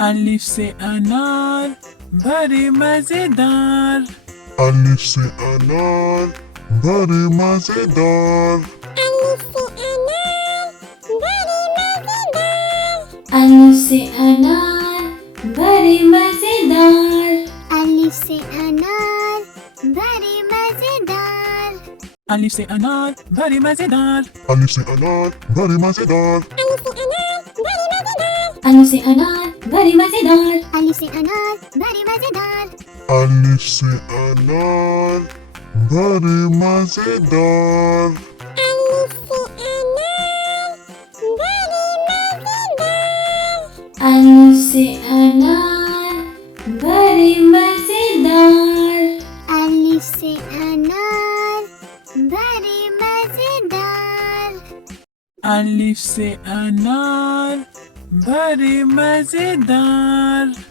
अलिफ से अनार बड़े मजेदार। अलिफ से अनार बड़े मजेदार। अलिफ से अनार बड़े मजेदार। अलिफ से अनार बड़े मजेदार। अलिफ से अनार बड़े मजेदार। अलिफ से अनार बड़े मजेदार। अलिफ से अनार बड़े मजेदार। अलिफ से अनार बड़े मजेदार। अलिफ से अनार बड़े मजेदार। अलिफ से अनार बड़े अलिफ से अनार बड़े मजेदार। मजेदार। अलिफ से अनार बड़े मजेदार। अलिफ से अनार बड़े मजेदार। अलिफ से अनार बड़े मजेदार।